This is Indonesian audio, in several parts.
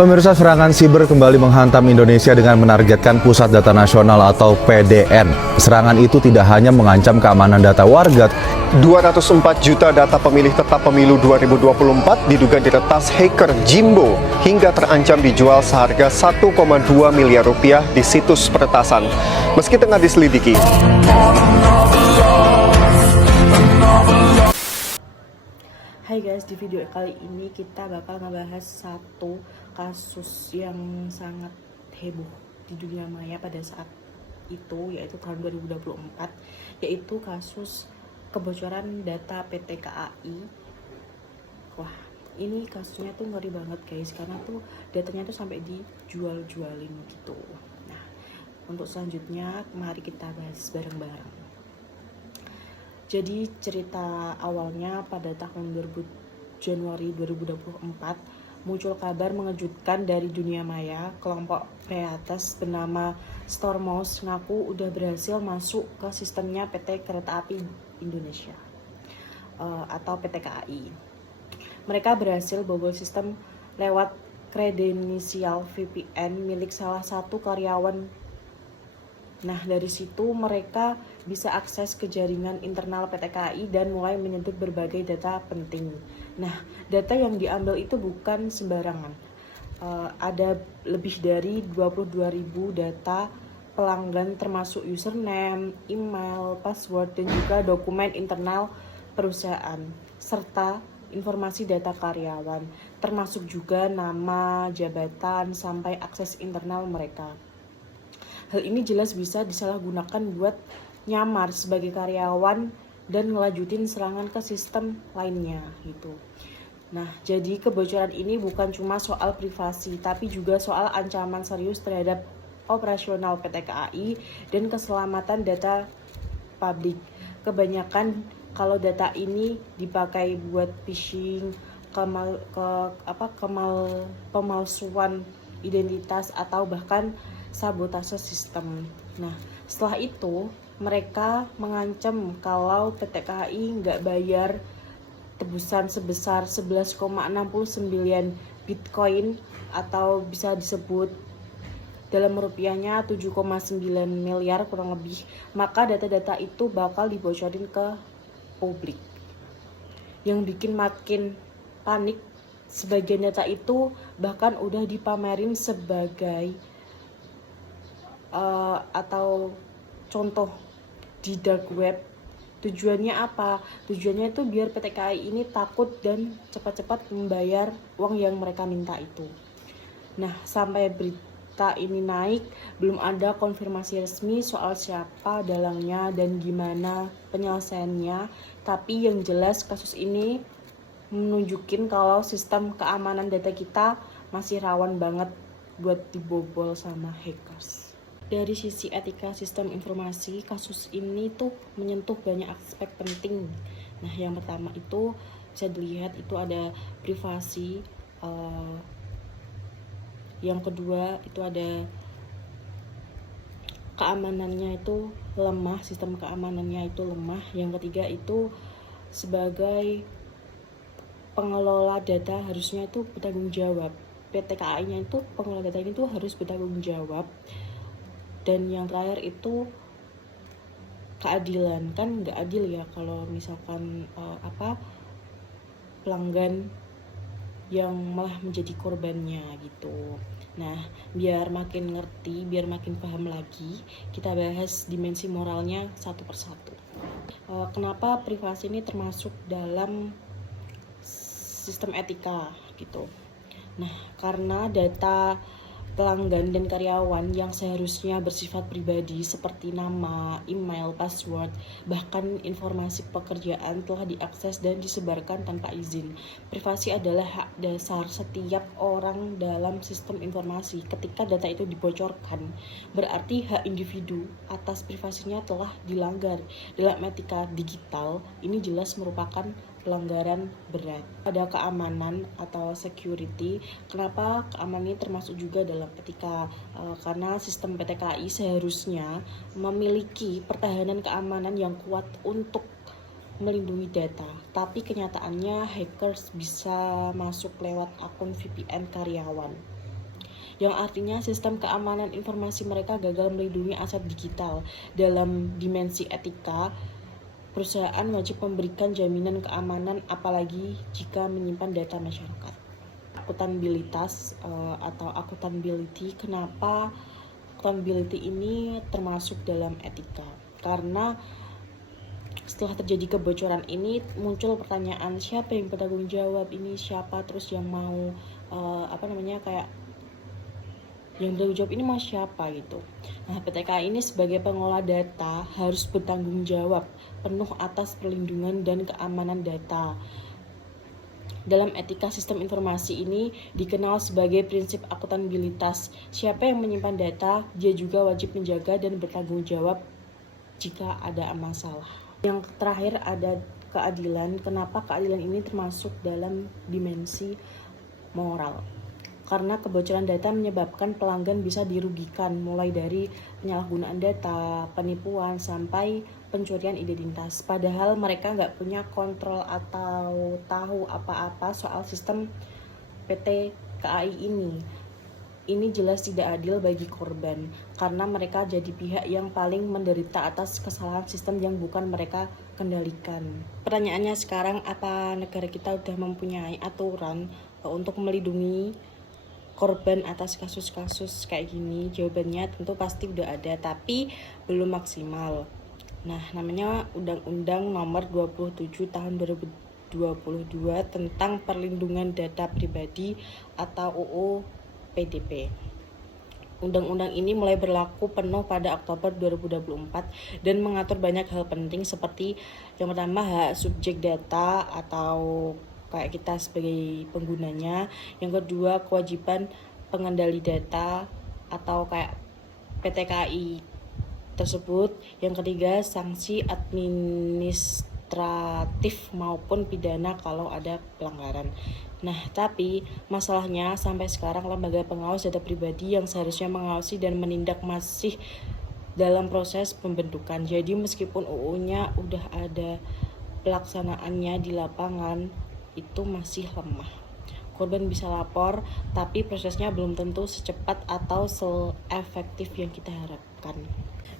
Pemirsa, serangan siber kembali menghantam Indonesia dengan menargetkan Pusat Data Nasional atau PDN. Serangan itu tidak hanya mengancam keamanan data warga. 204 juta data pemilih tetap pemilu 2024 diduga diretas hacker Jimbo hingga terancam dijual seharga 1,2 miliar rupiah di situs peretasan. Meski tengah diselidiki. Hai guys, di video kali ini kita bakal ngebahas satu kasus yang sangat heboh di dunia maya pada saat itu, yaitu tahun 2024, yaitu kasus kebocoran data PT KAI. Wah, ini kasusnya tuh ngeri banget guys, karena tuh datanya tuh sampai dijual-jualin gitu. Nah, untuk selanjutnya mari kita bahas bareng-bareng. Jadi cerita awalnya pada tahun Januari 2024 muncul kabar mengejutkan dari dunia maya. Kelompok kreatif bernama Stormouse ngaku udah berhasil masuk ke sistemnya PT Kereta Api Indonesia atau PT KAI. Mereka berhasil bobol sistem lewat kredensial VPN milik salah satu karyawan. Nah, dari situ mereka bisa akses ke jaringan internal PT KAI dan mulai menyentuh berbagai data penting. Nah, data yang diambil itu bukan sembarangan. Ada lebih dari 22.000 data pelanggan termasuk username, email, password, dan juga dokumen internal perusahaan, serta informasi data karyawan, termasuk juga nama, jabatan, sampai akses internal mereka. Hal ini jelas bisa disalahgunakan buat nyamar sebagai karyawan dan ngelanjutin serangan ke sistem lainnya gitu. Nah, jadi kebocoran ini bukan cuma soal privasi, tapi juga soal ancaman serius terhadap operasional PT KAI dan keselamatan data publik. Kebanyakan kalau data ini dipakai buat phishing, pemalsuan identitas atau bahkan sabotase sistem. Nah, setelah itu mereka mengancam kalau PT KAI nggak bayar tebusan sebesar 11,69 Bitcoin atau bisa disebut dalam rupiahnya 7,9 miliar kurang lebih, maka data-data itu bakal dibocorin ke publik. Yang bikin makin panik, sebagian data itu bahkan udah dipamerin sebagai atau contoh di dark web. Tujuannya apa? Tujuannya itu biar PT KAI ini takut dan cepat-cepat membayar uang yang mereka minta itu. Nah, sampai berita ini naik, belum ada konfirmasi resmi soal siapa dalangnya dan gimana penyelesaiannya. Tapi yang jelas kasus ini menunjukin kalau sistem keamanan data kita masih rawan banget buat dibobol sama hackers. Dari sisi etika sistem informasi, kasus ini tuh menyentuh banyak aspek penting. Nah, yang pertama itu bisa dilihat itu ada privasi. Yang kedua itu ada keamanannya itu lemah, sistem keamanannya itu lemah. Yang ketiga itu sebagai pengelola data harusnya itu bertanggung jawab. PT KAI-nya itu pengelola data ini tuh harus bertanggung jawab. Dan yang terakhir itu keadilan. Kan nggak adil ya kalau misalkan pelanggan yang malah menjadi korbannya gitu. Nah, biar makin ngerti, biar makin paham lagi, kita bahas dimensi moralnya satu persatu. Kenapa privasi ini termasuk dalam sistem etika gitu. Nah, karena data pelanggan dan karyawan yang seharusnya bersifat pribadi seperti nama, email, password, bahkan informasi pekerjaan telah diakses dan disebarkan tanpa izin. Privasi adalah hak dasar setiap orang dalam sistem informasi. Ketika data itu dibocorkan, berarti hak individu atas privasinya telah dilanggar. Dalam etika digital, ini jelas merupakan pelanggaran berat. Ada keamanan atau security. Kenapa keamanan ini termasuk juga dalam etika? Karena sistem PT KAI seharusnya memiliki pertahanan keamanan yang kuat untuk melindungi data. Tapi kenyataannya hackers bisa masuk lewat akun VPN karyawan. yang artinya sistem keamanan informasi mereka gagal melindungi aset digital. Dalam dimensi etika, perusahaan wajib memberikan jaminan keamanan apalagi jika menyimpan data masyarakat. Akuntabilitas atau accountability, kenapa accountability ini termasuk dalam etika? Karena setelah terjadi kebocoran ini muncul pertanyaan, siapa yang bertanggung jawab ini, siapa terus yang mau kayak yang bertanggung jawab ini mau siapa gitu. Nah, PTKI ini sebagai pengelola data harus bertanggung jawab penuh atas perlindungan dan keamanan data. Dalam etika sistem informasi ini dikenal sebagai prinsip akuntabilitas. Siapa yang menyimpan data, dia juga wajib menjaga dan bertanggung jawab jika ada masalah. Yang terakhir ada keadilan. Kenapa keadilan ini termasuk dalam dimensi moral? Karena kebocoran data menyebabkan pelanggan bisa dirugikan, mulai dari penyalahgunaan data, penipuan, sampai pencurian identitas. Padahal mereka nggak punya kontrol atau tahu apa-apa soal sistem PT KAI ini. Ini jelas tidak adil bagi korban, karena mereka jadi pihak yang paling menderita atas kesalahan sistem yang bukan mereka kendalikan. Pertanyaannya sekarang, apa negara kita udah mempunyai aturan untuk melindungi korban atas kasus-kasus kayak gini? Jawabannya tentu pasti udah ada, tapi belum maksimal. Nah, namanya Undang-Undang Nomor 27 Tahun 2022 tentang Perlindungan Data Pribadi atau UU PDP. Undang-undang ini mulai berlaku penuh pada Oktober 2024 dan mengatur banyak hal penting seperti yang pertama hak subjek data atau kayak kita sebagai penggunanya, yang kedua kewajiban pengendali data atau kayak PTKI tersebut, yang ketiga sanksi administratif maupun pidana kalau ada pelanggaran. Nah, tapi masalahnya sampai sekarang lembaga pengawas data pribadi yang seharusnya mengawasi dan menindak masih dalam proses pembentukan. Jadi meskipun UU-nya udah ada, pelaksanaannya di lapangan itu masih lemah. Korban bisa lapor, tapi prosesnya belum tentu secepat atau seefektif yang kita harapkan.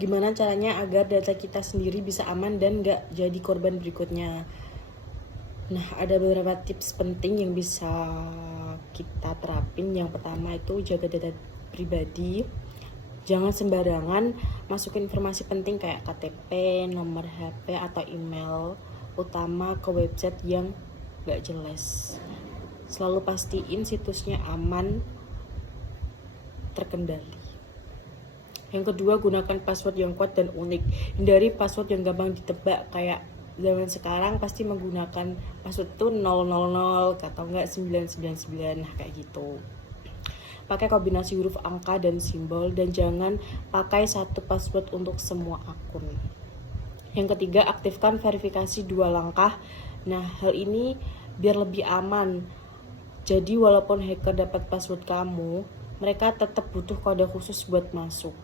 Gimana caranya agar data kita sendiri bisa aman dan gak jadi korban berikutnya? Nah, ada beberapa tips penting yang bisa kita terapin. Yang pertama itu jaga data pribadi. Jangan sembarangan masukin informasi penting kayak KTP, nomor HP, atau email utama ke website yang gak jelas. Selalu pastiin situsnya aman, terkendali. Yang kedua, gunakan password yang kuat dan unik. Hindari password yang gampang ditebak, kayak zaman sekarang pasti menggunakan password tuh 000 atau enggak 999, nah kayak gitu. Pakai kombinasi huruf angka dan simbol, dan jangan pakai satu password untuk semua akun. Yang ketiga, aktifkan verifikasi 2 langkah. Nah, hal ini biar lebih aman. Jadi walaupun hacker dapat password kamu, mereka tetap butuh kode khusus buat masuk.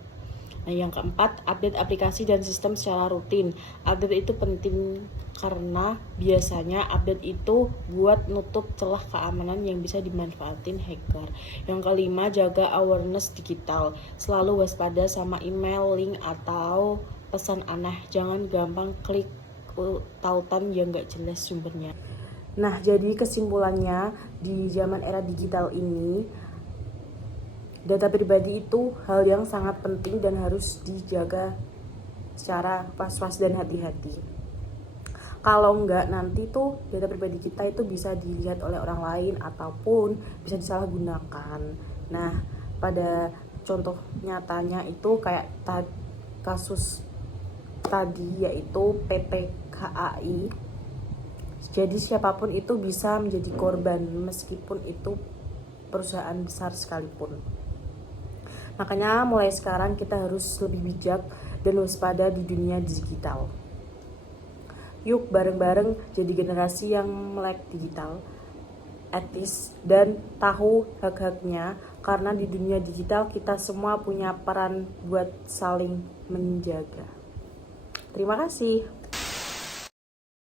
Nah, yang keempat, update aplikasi dan sistem secara rutin. Update itu penting karena biasanya update itu buat nutup celah keamanan yang bisa dimanfaatin hacker. Yang kelima, jaga awareness digital. Selalu waspada sama email, link, atau pesan aneh. Jangan gampang klik tautan yang gak jelas sumbernya. Nah, jadi kesimpulannya, di zaman era digital ini, data pribadi itu hal yang sangat penting dan harus dijaga secara was-was dan hati-hati. Kalau enggak, nanti tuh data pribadi kita itu bisa dilihat oleh orang lain ataupun bisa disalahgunakan. Nah, pada contoh nyatanya itu kayak kasus tadi, yaitu PT KAI. Jadi siapapun itu bisa menjadi korban meskipun itu perusahaan besar sekalipun. Makanya mulai sekarang kita harus lebih bijak dan waspada di dunia digital. Yuk bareng-bareng jadi generasi yang melek digital, etis, dan tahu hak-haknya. Karena di dunia digital kita semua punya peran buat saling menjaga. Terima kasih.